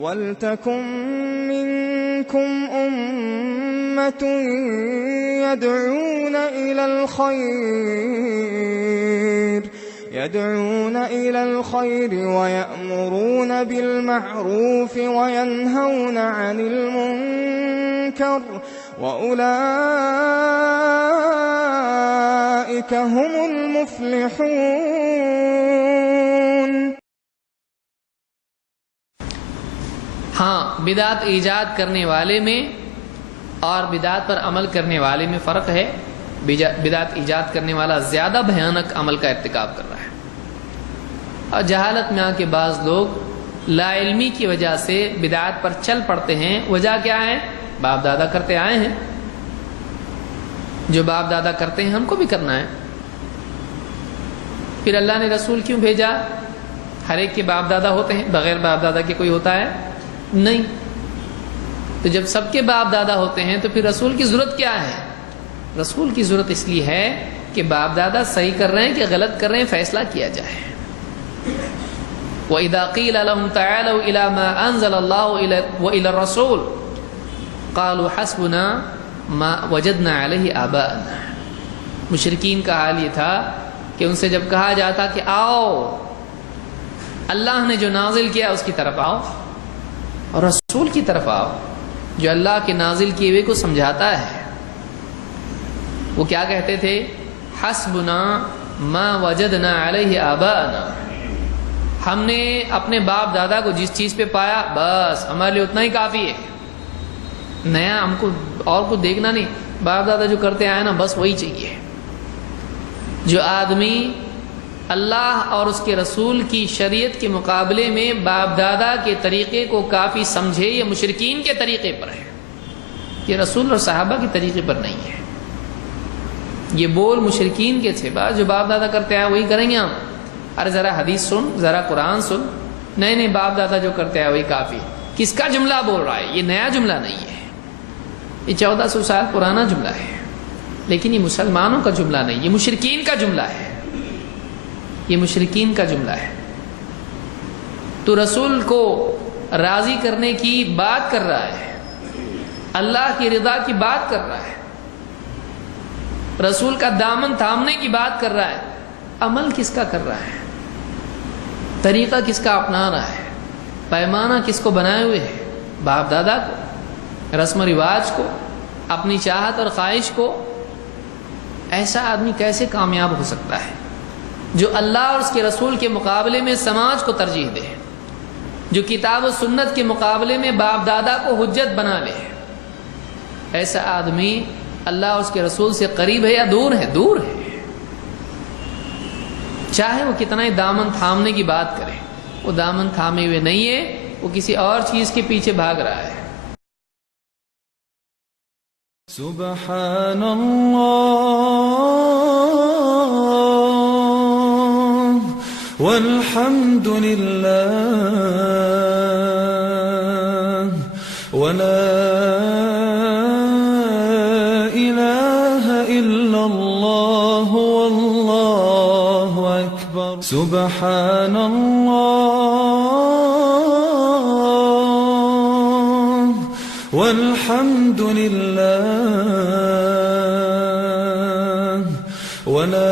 وَلْتَكُن مِّنكُمْ أُمَّةٌ يَدْعُونَ إِلَى الْخَيْرِ وَيَأْمُرُونَ بِالْمَعْرُوفِ وَيَنْهَوْنَ عَنِ الْمُنكَرِ وَأُولَئِكَ هُمُ الْمُفْلِحُونَ۔ ہاں، بدعت ایجاد کرنے والے میں اور بدعت پر عمل کرنے والے میں فرق ہے۔ بدعت ایجاد کرنے والا زیادہ بھیانک عمل کا ارتکاب کر رہا ہے، اور جہالت میں آ کے بعض لوگ لا علمی کی وجہ سے بدعت پر چل پڑتے ہیں۔ وجہ کیا ہے؟ باپ دادا کرتے آئے ہیں، جو باپ دادا کرتے ہیں ہم کو بھی کرنا ہے۔ پھر اللہ نے رسول کیوں بھیجا؟ ہر ایک کے باپ دادا ہوتے ہیں، بغیر باپ دادا کے کوئی ہوتا ہے نہیں۔ تو جب سب کے باپ دادا ہوتے ہیں تو پھر رسول کی ضرورت کیا ہے؟ رسول کی ضرورت اس لیے ہے کہ باپ دادا صحیح کر رہے ہیں کہ غلط کر رہے ہیں فیصلہ کیا جائے۔ وَإِذَا قِيلَ لَهُمْ تَعَالَوْا إِلَى مَا أَنزَلَ اللَّهُ وَإِلَى الرَّسُولِ قَالُوا حَسْبُنَا مَا وَجَدْنَا عَلَيْهِ آبَاءَنَا۔ مشرکین کا حال یہ تھا کہ ان سے جب کہا جاتا کہ آؤ اللہ نے جو نازل کیا اس کی طرف آؤ، اور رسول کی طرف آؤ جو اللہ کے نازل کیے ہوئے کو سمجھاتا ہے، وہ کیا کہتے تھے؟ حسبنا ما وجدنا علیہ آباءنا، ہم نے اپنے باپ دادا کو جس چیز پہ پایا بس ہمارے لیے اتنا ہی کافی ہے، نیا ہم کو اور کچھ دیکھنا نہیں، باپ دادا جو کرتے آئے نا بس وہی چاہیے۔ جو آدمی اللہ اور اس کے رسول کی شریعت کے مقابلے میں باپ دادا کے طریقے کو کافی سمجھے، یہ مشرکین کے طریقے پر ہے، یہ رسول اور صحابہ کے طریقے پر نہیں ہے۔ یہ بول مشرکین کے تھے، بعض جو باپ دادا کرتے آئے وہی کریں گے ہم، ارے ذرا حدیث سن، ذرا قرآن سن، نئے نئے باپ دادا جو کرتے آئے وہی کافی۔ کس کا جملہ بول رہا ہے؟ یہ نیا جملہ نہیں ہے، یہ 1400 سال پرانا جملہ ہے، لیکن یہ مسلمانوں کا جملہ نہیں، یہ مشرکین کا جملہ ہے، یہ مشرکین کا جملہ ہے۔ تو رسول کو راضی کرنے کی بات کر رہا ہے، اللہ کی رضا کی بات کر رہا ہے، رسول کا دامن تھامنے کی بات کر رہا ہے، عمل کس کا کر رہا ہے؟ طریقہ کس کا اپنا رہا ہے؟ پیمانہ کس کو بنائے ہوئے ہے؟ باپ دادا کو، رسم و رواج کو، اپنی چاہت اور خواہش کو؟ ایسا آدمی کیسے کامیاب ہو سکتا ہے جو اللہ اور اس کے رسول کے مقابلے میں سماج کو ترجیح دے، جو کتاب و سنت کے مقابلے میں باپ دادا کو حجت بنا لے؟ ایسا آدمی اللہ اور اس کے رسول سے قریب ہے یا دور ہے؟ دور ہے، چاہے وہ کتنا ہی دامن تھامنے کی بات کرے، وہ دامن تھامے ہوئے نہیں ہے، وہ کسی اور چیز کے پیچھے بھاگ رہا ہے۔ سبحان اللہ والحمد للہ ولا الہ الا اللہ واللہ اکبر۔ سبحان اللہ والحمد للہ ولا